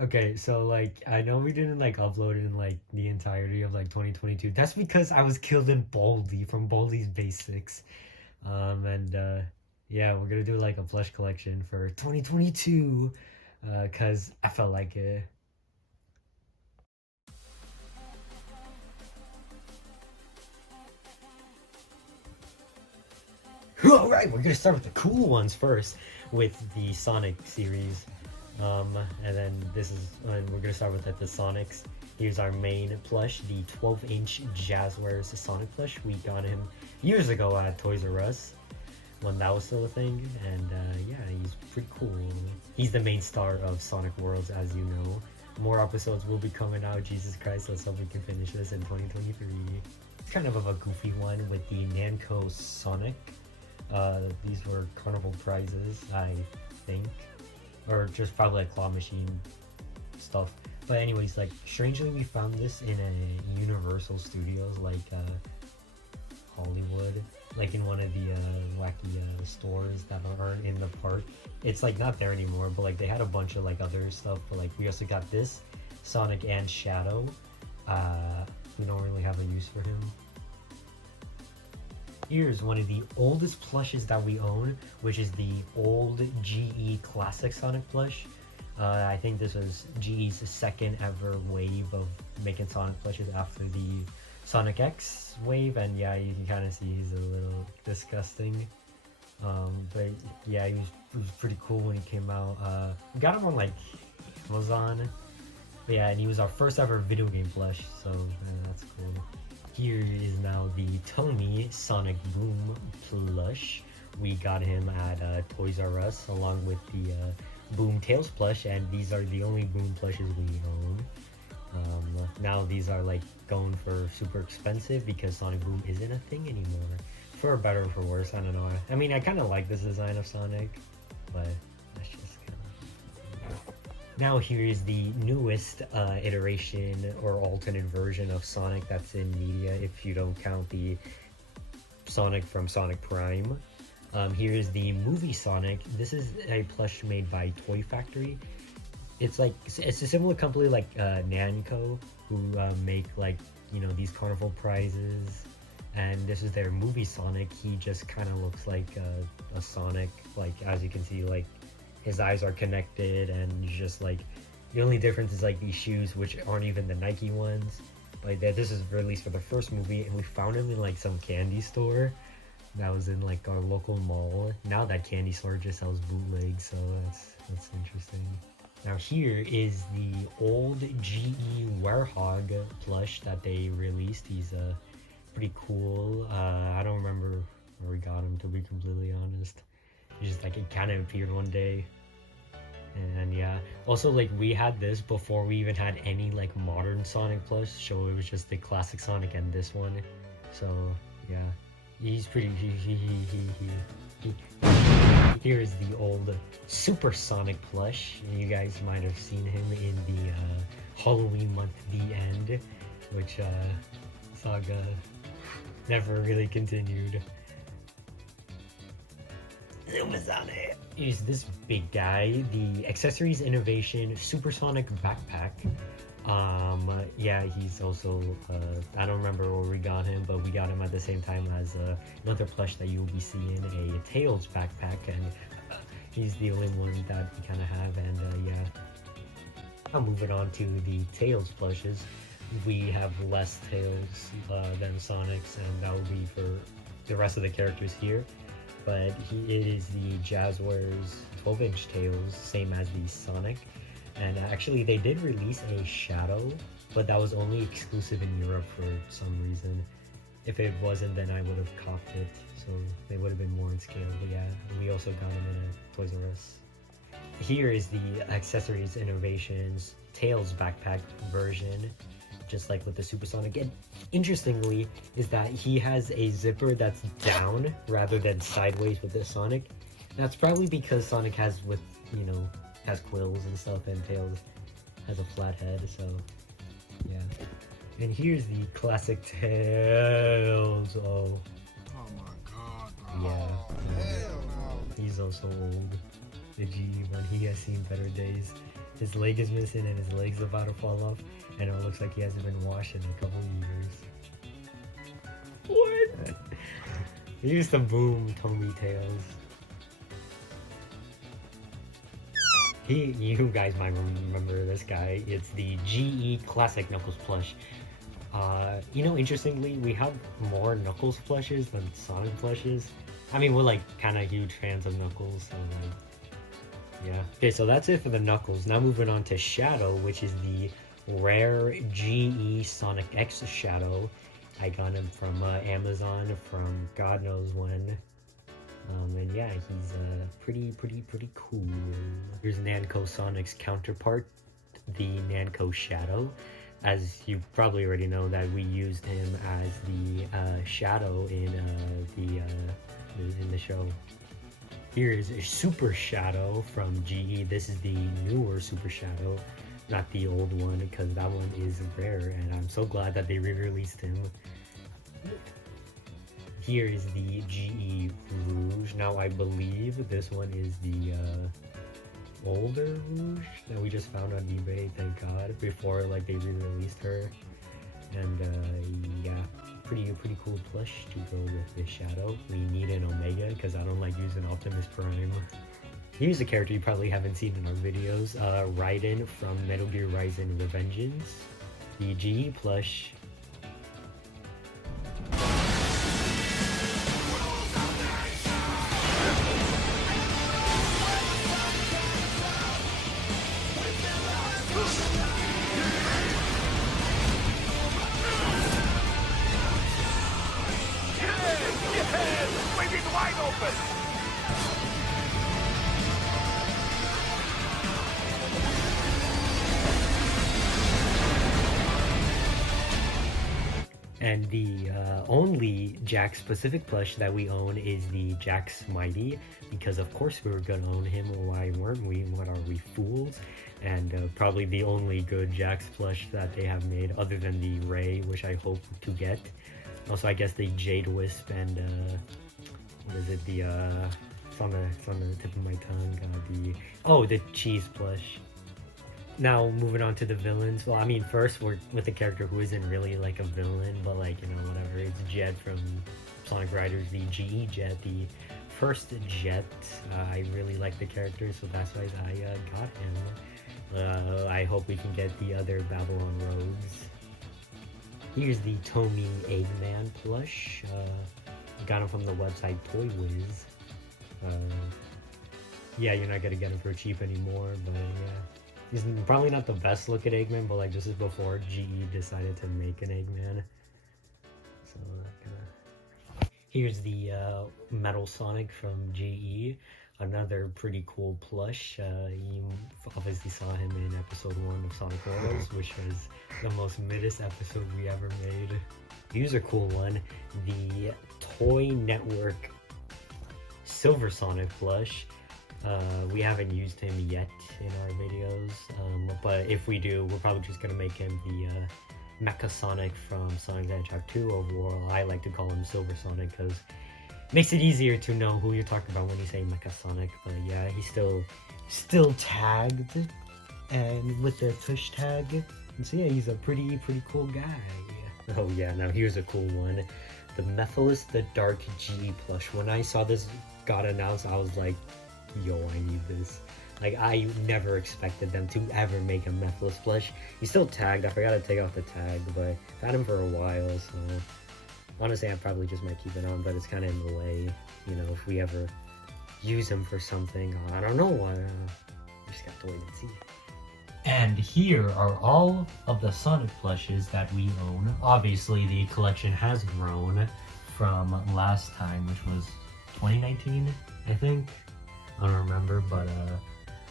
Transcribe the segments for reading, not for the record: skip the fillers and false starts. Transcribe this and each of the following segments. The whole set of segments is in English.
Okay, so like I know we didn't like upload in like the entirety of like 2022. That's because I was killed in Baldi from Baldi's Basics. And yeah, we're gonna do like a plush collection for 2022 cuz I felt like it. All right, we're gonna start with the cool ones first with the Sonic series. And then and we're gonna start with the Sonics. Here's our main plush, the 12-inch Jazzwares Sonic plush. We got him years ago at Toys R Us when that was still a thing, and yeah, he's pretty cool. He's the main star of Sonic Worlds, as you know. More episodes will be coming out. Jesus Christ, let's hope we can finish this in 2023. It's kind of a goofy one with the Namco Sonic. These were carnival prizes, I think, or just probably like claw machine stuff. But anyways, like strangely, we found this in a Universal Studios, like Hollywood, like in one of the wacky stores that aren't in the park. It's like not there anymore, but like they had a bunch of like other stuff. But like we also got this Sonic and Shadow. We don't really have a use for him. Here's one of the oldest plushes that we own, which is the old GE Classic Sonic plush. I think this was GE's second ever wave of making Sonic plushes after the Sonic X wave, and yeah, you can kind of see he's a little disgusting. But yeah, he was pretty cool when he came out. We got him on like Amazon. But yeah, and he was our first ever video game plush, so that's cool. Here is now the Tony Sonic Boom plush. We got him at Toys R Us along with the Boom Tails plush, and these are the only Boom plushes we own. Now these are like going for super expensive because Sonic Boom isn't a thing anymore. For better or for worse, I don't know. I mean, I kind of like this design of Sonic, but that's just kind of... Now here is the newest iteration or alternate version of Sonic that's in media, if you don't count the Sonic from Sonic Prime. Here is the movie Sonic. This is a plush made by Toy Factory. It's a similar company like Namco, who make like these carnival prizes, and this is their movie Sonic. He just kind of looks like a Sonic, like as you can see, like his eyes are connected, and just like the only difference is like these shoes, which aren't even the Nike ones. Like this is released for the first movie, and we found him in like some candy store that was in like our local mall. Now that candy store just sells bootlegs, so that's interesting. Now here is the old GE Werehog plush that they released. He's pretty cool. I don't remember where we got him, to be completely honest. He just like it kind of appeared one day. And yeah, also like we had this before we even had any like modern Sonic plush, so it was just the classic Sonic and this one. So yeah, he's pretty. Here is the old Supersonic plush. You guys might have seen him in the Halloween month, The End, which saga never really continued. Supersonic is this big guy, the Accessories Innovation Supersonic Backpack. Yeah, he's also I don't remember where we got him, but we got him at the same time as another plush that you'll be seeing, a Tails backpack, and he's the only one that we kind of have. And yeah, I'm moving on to the Tails plushes. We have less Tails than Sonic's, and that will be for the rest of the characters here. But it is the Jazzwares 12-inch Tails, same as the Sonic. And actually, they did release a Shadow, but that was only exclusive in Europe for some reason. If it wasn't, then I would have copped it, so they would have been more in scale. But yeah, we also got them in a Toys R Us. Here is the Accessories Innovations Tails backpack version, just like with the Supersonic. And interestingly is that he has a zipper that's down rather than sideways with the Sonic. That's probably because Sonic has has quills and stuff, and Tails has a flat head, so yeah. And here's the classic Tails. Oh my god, bro. yeah, Hell no. he's also old. The G one, he has seen better days. His leg is missing and his leg's about to fall off, and it looks like he hasn't been washed in a couple years. What? Here's the boom Tommy Tails. You guys might remember this guy. It's the GE Classic Knuckles plush. Interestingly, we have more Knuckles plushes than Sonic plushes. I mean, we're like kind of huge fans of Knuckles, so like, yeah. Okay, so that's it for the Knuckles. Now moving on to Shadow, which is the rare GE Sonic X Shadow. I got him from Amazon from God knows when. And yeah, he's pretty cool. Here's Namco Sonic's counterpart, the Namco Shadow. As you probably already know, that we used him as the Shadow in the show. Here is a Super Shadow from GE. This is the newer Super Shadow, not the old one, because that one is rare, and I'm so glad that they re-released him. Here is the GE Rouge. Now I believe this one is the older Rouge that we just found on eBay, thank God, before like they re-released her. And yeah, pretty cool plush to go with this Shadow. We need an Omega because I don't like using Optimus Prime. Here's a character you probably haven't seen in our videos, Raiden from Metal Gear Rising Revengeance. The GE plush. Wide open! And the only Jax specific plush that we own is the Jax Mighty, because of course we were gonna own him. Why weren't we? What are we, fools? And probably the only good Jax plush that they have made, other than the Ray, which I hope to get. Also, I guess the Jade Wisp and what is it? The it's on the tip of my tongue. The cheese plush. Now moving on to the villains. Well, I mean, first we're with a character who isn't really like a villain, but like, you know, whatever. It's Jet from Sonic Riders, the GE Jet, the first Jet. I really like the character, so that's why I got him. I hope we can get the other Babylon Rogues. Here's the Tomy Eggman plush. Got him from the website Toy Wiz. Yeah, you're not gonna get him for cheap anymore, but yeah. He's probably not the best looking Eggman, but like this is before GE decided to make an Eggman. So here's the Metal Sonic from GE. Another pretty cool plush. You obviously saw him in episode 1 of Sonic Heroes, which was the most middest episode we ever made. Here's a cool one. The Toy Network Silver Sonic plush. We haven't used him yet in our videos, but if we do, we're probably just gonna make him the Mecha Sonic from Sonic the Hedgehog 2 overall. I like to call him Silver Sonic because it makes it easier to know who you're talking about when you say Mecha Sonic. But yeah, he's still tagged and with the tush tag, and so yeah, he's a pretty cool guy. Oh yeah, now here's a cool one. The Mephiles the Dark GE plush. When I saw this got announced, I was like, yo, I need this. Like, I never expected them to ever make a Mephiles plush. He's still tagged. I forgot to take off the tag, but I've had him for a while, so honestly, I probably just might keep it on, but it's kind of in the way, you know, if we ever use him for something. I don't know. Just got to wait and see. And here are all of the Sonic plushes that we own. Obviously, the collection has grown from last time, which was 2019, I think. I don't remember, but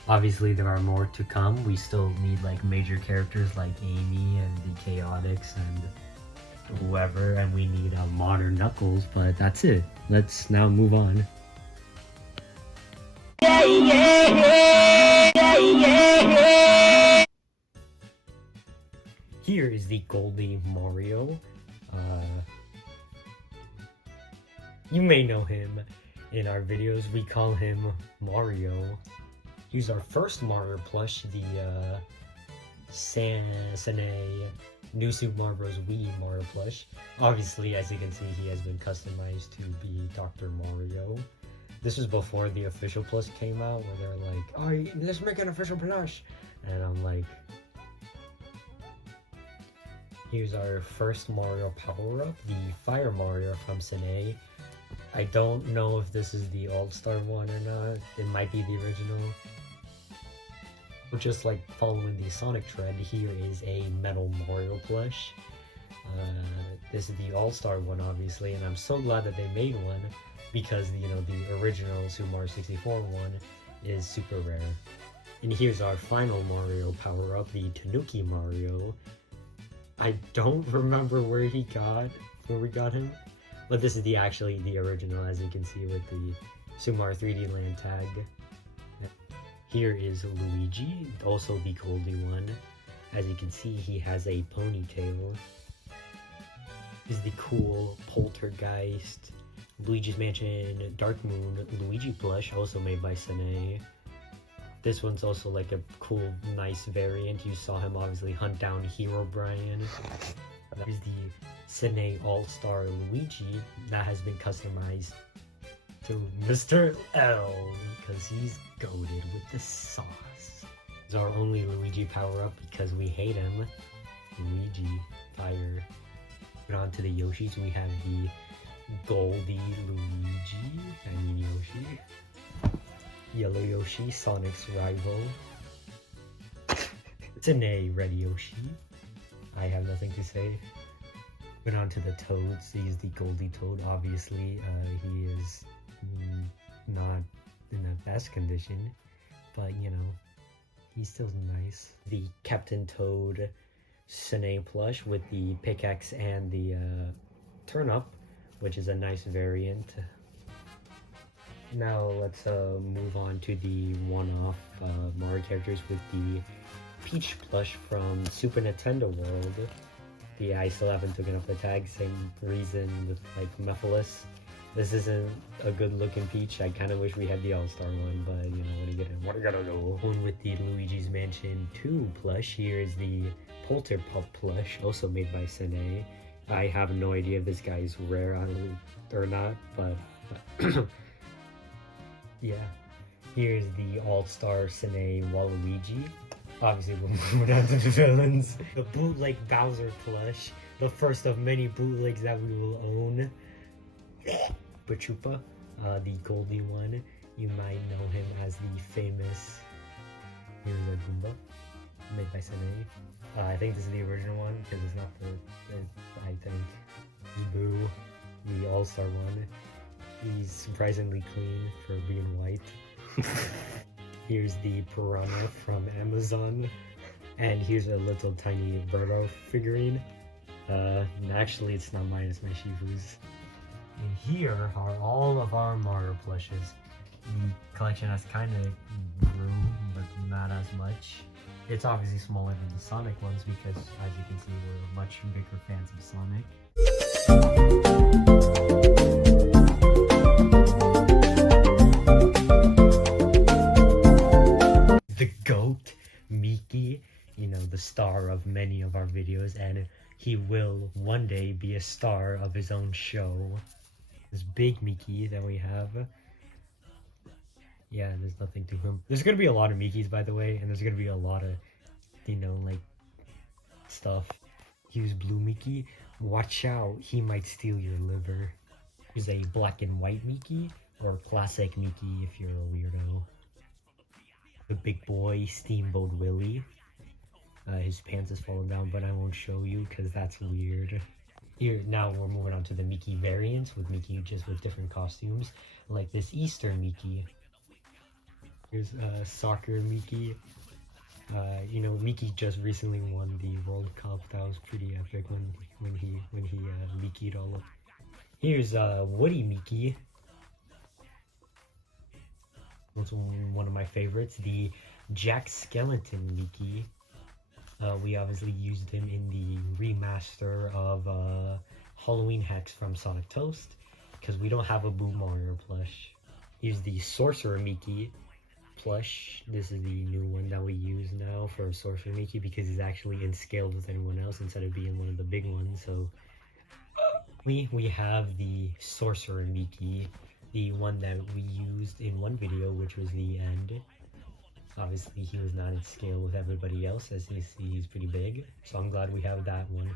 obviously there are more to come. We still need like major characters like Amy and the Chaotix and whoever, and we need a modern Knuckles, but that's it. Let's now move on. Here is the Goldie Mario. You may know him in our videos. We call him Mario. Here's our first Mario plush, the Sane New Super Mario Bros. Wii Mario plush. Obviously, as you can see, he has been customized to be Dr. Mario. This was before the official plush came out, where they're like, "Oh, let's make an official plush," and I'm like, here's our first Mario power-up, the Fire Mario from Sine. I don't know if this is the All-Star one or not. It might be the original. But just like following the Sonic trend, here is a Metal Mario plush. This is the All-Star one, obviously, and I'm so glad that they made one, because the original Super Mario 64 one is super rare. And here's our final Mario power-up, the Tanuki Mario. I don't remember where we got him, but this is actually the original, as you can see with the Super Mario 3D Land tag. Here is Luigi, also the Goldie one. As you can see, he has a ponytail. This is the cool Poltergeist Luigi's Mansion Dark Moon Luigi plush, also made by Sine. This one's also like a cool, nice variant. You saw him obviously hunt down Hero Brian. Here's the Sine All-Star Luigi that has been customized to Mr. L, because he's goated with the sauce. It's our only Luigi power-up because we hate him. Luigi Fire. But on to the Yoshis, we have the Goldie Luigi, Yoshi. Yellow Yoshi, Sonic's rival. Sine Red Yoshi. I have nothing to say. But on to the Toads. He's the Goldie Toad, obviously. He is not in the best condition, but he's still nice. The Captain Toad Sine plush with the pickaxe and the turnip, which is a nice variant. Now let's move on to the one-off Mario characters with the Peach plush from Super Nintendo World. I still haven't taken up the tag, same reason with like Mephiles. This isn't a good looking Peach. I kind of wish we had the All-Star one, but what are you gonna do? One with the Luigi's Mansion 2 plush. Here is the Polterpup plush, also made by Sine. I have no idea if this guy is rare or not, but yeah. Here's the All-Star Sine Waluigi. Obviously, we're moving on to the villains. The bootleg Bowser plush, the first of many bootlegs that we will own. Pachupa, the Goldie one. You might know him as the famous. Here's a Goomba, made by Sine. I think this is the original one because it's not I think. Boo, the All-Star one. He's surprisingly clean for being white. Here's the Piranha from Amazon. And here's a little tiny Birdo figurine. Actually, it's not mine, it's my Shifu's. And here are all of our Mario plushes. The collection has kind of grew, but not as much. It's obviously smaller than the Sonic ones because, as you can see, we're much bigger fans of Sonic. The GOAT, Mickey, the star of many of our videos, and he will one day be a star of his own show. This big Mickey that we have. Yeah, there's nothing to him. There's gonna be a lot of Mickeys, by the way, and there's gonna be a lot of, like, stuff. Here's Blue Mickey. Watch out, he might steal your liver. Here's a black and white Mickey, or classic Mickey if you're a weirdo. The big boy, Steamboat Willie. His pants is falling down, but I won't show you because that's weird. Here, now we're moving on to the Mickey variants with Mickey just with different costumes, like this Easter Mickey. Here's soccer Mickey. Mickey just recently won the World Cup. That was pretty epic when he Mickey'd all up. Here's Woody Mickey. Also one of my favorites, the Jack Skellington Mickey. We obviously used him in the remaster of Halloween Hex from Sonic Toast because we don't have a Boo Mario plush. Here's the Sorcerer Mickey. Plush. This is the new one that we use now for Sorcerer Mickey because he's actually in scale with anyone else instead of being one of the big ones. So we have the Sorcerer Mickey, the one that we used in one video, which was the end. Obviously, he was not in scale with everybody else, as you see, he's pretty big. So I'm glad we have that one.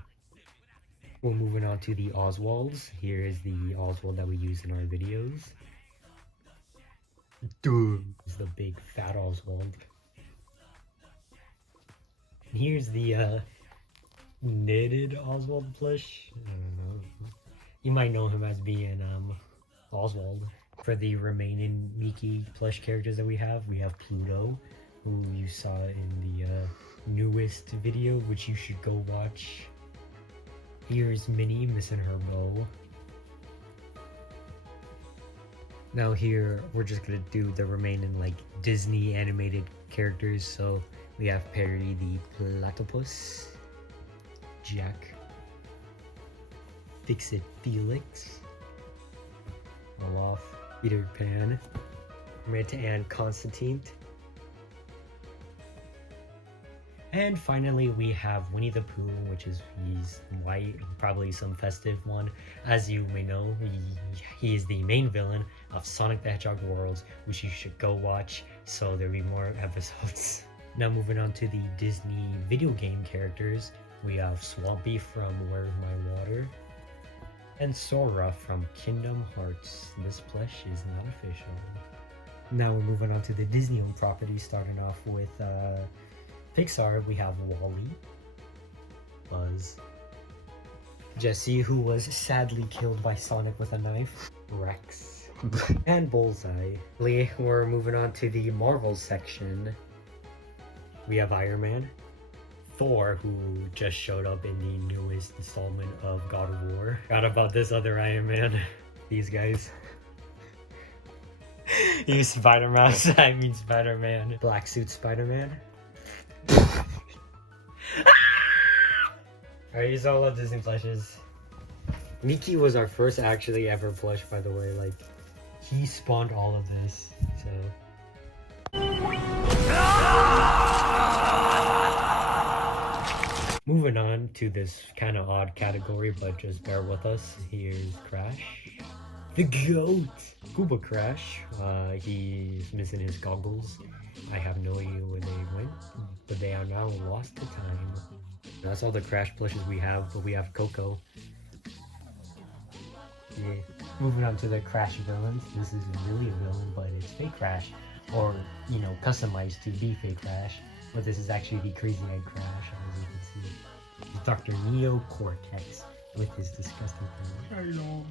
We're moving on to the Oswalds. Here is the Oswald that we use in our videos. Dude, it's the big fat Oswald. Here's the knitted Oswald plush. I don't know. You might know him as being Oswald. For the remaining Mickey plush characters that we have Pluto, who you saw in the newest video, which you should go watch. Here's Minnie missing her bow. Now here, we're just gonna do the remaining like Disney animated characters. So we have Perry the Platypus, Jack, Fix-It Felix, Olaf, Peter Pan, Rita and Constantine. And finally, we have Winnie the Pooh, which is he's white, probably some festive one. As you may know, he is the main villain of Sonic the Hedgehog Worlds, which you should go watch, so there'll be more episodes. Now moving on to the Disney video game characters, we have Swampy from Where's My Water, and Sora from Kingdom Hearts. This plush is not official. Now we're moving on to the Disney-owned properties, starting off with Pixar. We have Wall-E, Buzz, Jessie, who was sadly killed by Sonic with a knife, Rex, and Bullseye. We're moving on to the Marvel section. We have Iron Man, Thor, who just showed up in the newest installment of God of War. Forgot about this other Iron Man. These guys. You Spider-Man, I mean Spider-Man. Black suit Spider-Man. Alright, these all love Disney plushes. Mickey was our first actually ever plush, by the way. Like, he spawned all of this, so. Moving on to this kind of odd category, but just bear with us. Here's Crash, the GOAT, Koopa Crash. He's missing his goggles. I have no idea where they went, but they are now lost to time. That's all the Crash plushes we have, but we have Coco. Yeah. Moving on to the Crash villains. This is really a villain, but it's fake Crash, or you know, customized to be fake Crash. But this is actually the Crazy Eyed Crash, as you can see. It's Dr. Neo Cortex with his disgusting thing. Hello.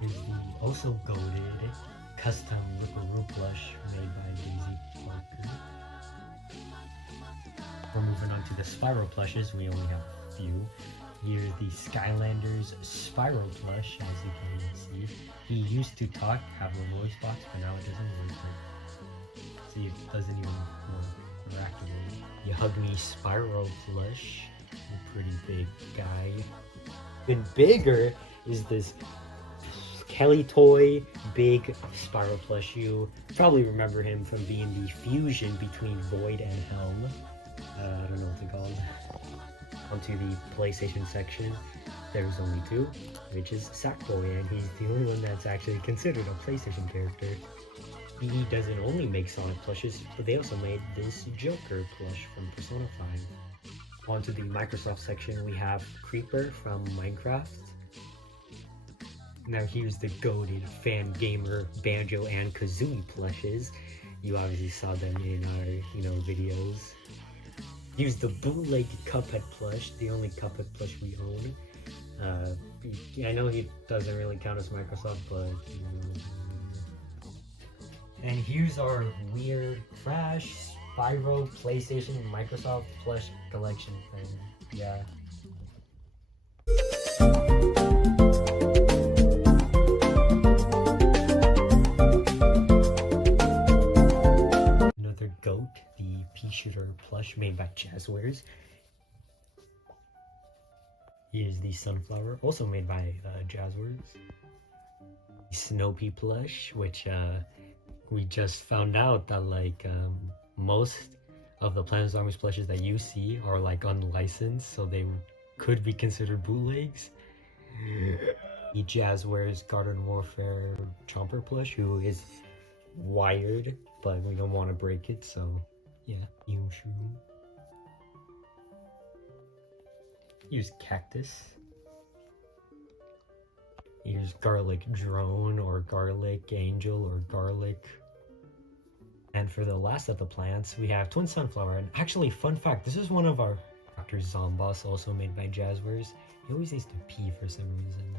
Is the also goated custom Ripperoo plush made by Daisy Parker. We're moving on to the Spiral plushes. We only have a few. Here's the Skylanders Spiral plush, as you can see. He used to talk, have a voice box, but now it doesn't work. See, it doesn't even activate. You Hug Me Spiral plush. A pretty big guy. Even bigger is this Kelly Toy big Spiral plush. You probably remember him from being the fusion between Void and Helm. I don't know what they're called. Onto the PlayStation section, there's only two, which is Sackboy, and he's the only one that's actually considered a PlayStation character. He doesn't only make Sonic plushes, but they also made this Joker plush from Persona 5. Onto the Microsoft section, we have Creeper from Minecraft. Now here's the goated fan gamer Banjo and Kazooie plushes. You obviously saw them in our, videos. Here's the bootleg Cuphead plush, the only Cuphead plush we own. I know he doesn't really count as Microsoft, but And here's our weird Crash, Spyro, PlayStation, and Microsoft plush collection thing. Yeah. Another goat, the pea shooter plush made by Jazzwares. Here's the sunflower, also made by Jazzwares. Snoopy plush, which we just found out that like most of the Plants vs Zombies plushes that you see are like unlicensed, so they could be considered bootlegs. The Jazzwares Garden Warfare Chomper plush, who is wired, but we don't want to break it, so yeah. Use Cactus. Use Garlic Drone or Garlic Angel or Garlic. And for the last of the plants, we have Twin Sunflower. And actually, fun fact, this is one of our Dr. Zomboss, also made by Jazzwares. He always needs to pee for some reason.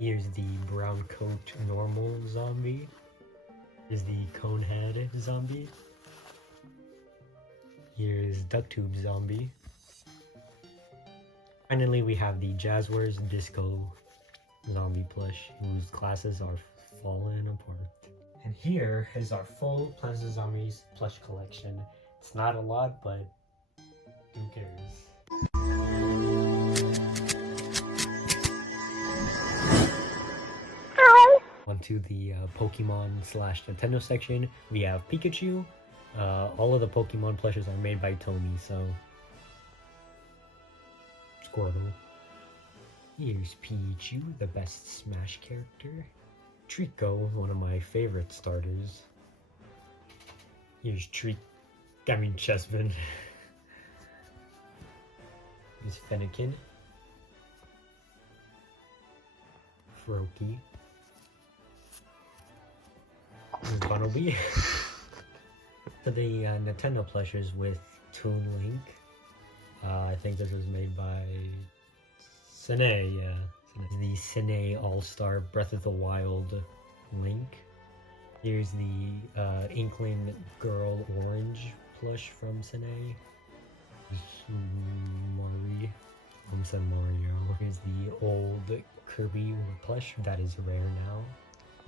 Here's the brown coat normal zombie. Here's the cone head zombie. Here's duck tube zombie. Finally, we have the Jazzwares Disco zombie plush, whose classes are falling apart. And here is our full Plants vs Zombies plush collection. It's not a lot, but who cares? Onto the Pokemon / Nintendo section. We have Pikachu. All of the Pokemon plushes are made by Tomy, so Squirtle. Here's Pichu, the best Smash character. Trico, one of my favorite starters. Here's Chespin. Here's Fennekin. Froakie. Here's Bunnelby. For the Nintendo plushes with Toon Link. I think this was made by Sine, yeah. The Sine All-Star Breath of the Wild Link. Here's the Inkling Girl Orange plush from Sine. Mari. Said Mario. Here's the old Kirby plush that is rare now.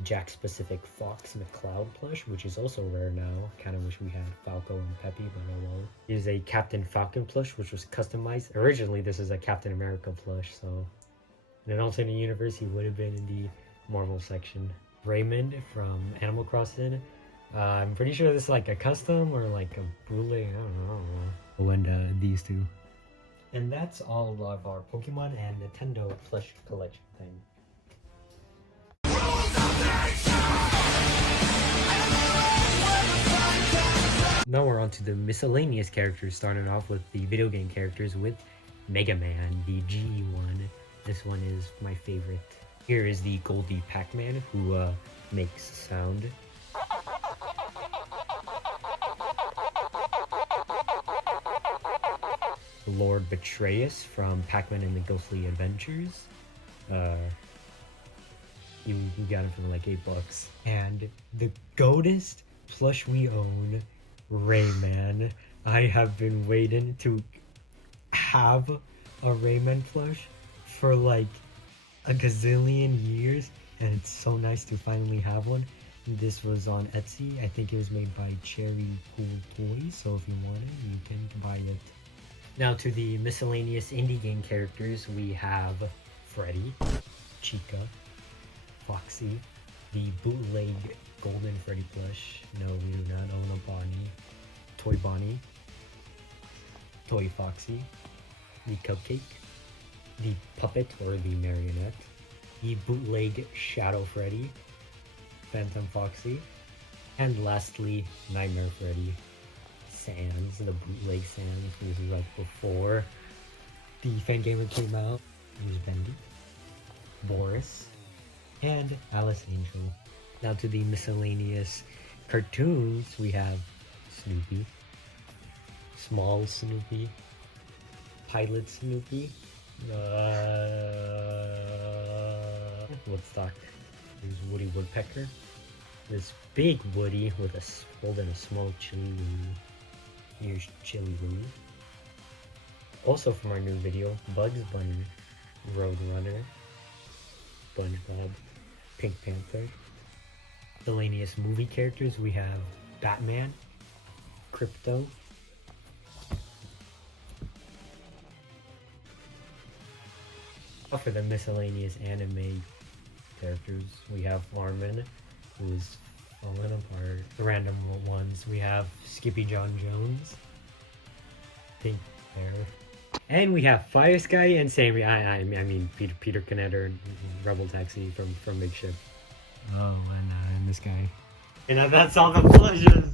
Jack Specific Fox McCloud plush, which is also rare now. Kind of wish we had Falco and Peppy, but oh well. Here's a Captain Falcon plush, which was customized. Originally, this is a Captain America plush, so in an alternate universe, he would have been in the Marvel section. Raymond from Animal Crossing. I'm pretty sure this is like a custom or like a bootleg, I don't know. And these two. And that's all of our Pokemon and Nintendo plush collection thing. Now we're on to the miscellaneous characters, starting off with the video game characters with Mega Man, the GE one. This one is my favorite. Here is the Goldie Pac-Man, who makes sound. Lord Betrayus from Pac-Man and the Ghostly Adventures. You got him for like $8. And the goatest plush we own, Rayman. I have been waiting to have a Rayman plush for like a gazillion years, and it's so nice to finally have one. This was on Etsy. I think it was made by Cherry Cool Toys, so if you want it, you can buy it. Now to the miscellaneous indie game characters, we have Freddy, Chica, Foxy, the bootleg Golden Freddy plush. No, we do not own a Bonnie. Toy Bonnie, Toy Foxy, the Cupcake, the Puppet or the Marionette, the bootleg Shadow Freddy, Phantom Foxy, and lastly, Nightmare Freddy. Sans, the bootleg Sans. This is like before the Fangamer came out. Here's Bendy, Boris, and Alice Angel. Now to the miscellaneous cartoons, we have Snoopy, Small Snoopy, Pilot Snoopy, Woodstock. There's Woody Woodpecker. This big Woody with holding a small Chili Lou. Here's Chili Lou. Also from our new video, Bugs Bunny, Roadrunner, SpongeBob, Pink Panther. Miscellaneous movie characters, we have Batman, Crypto, for the miscellaneous anime characters, we have Armin, who is falling apart. The random ones. We have Skippy John Jones. Pink hair. And we have Fire Sky and Sammy. I mean Peter Knetter, Rebel Taxi from Big Ship. Oh, and this guy. And that's all the plushes.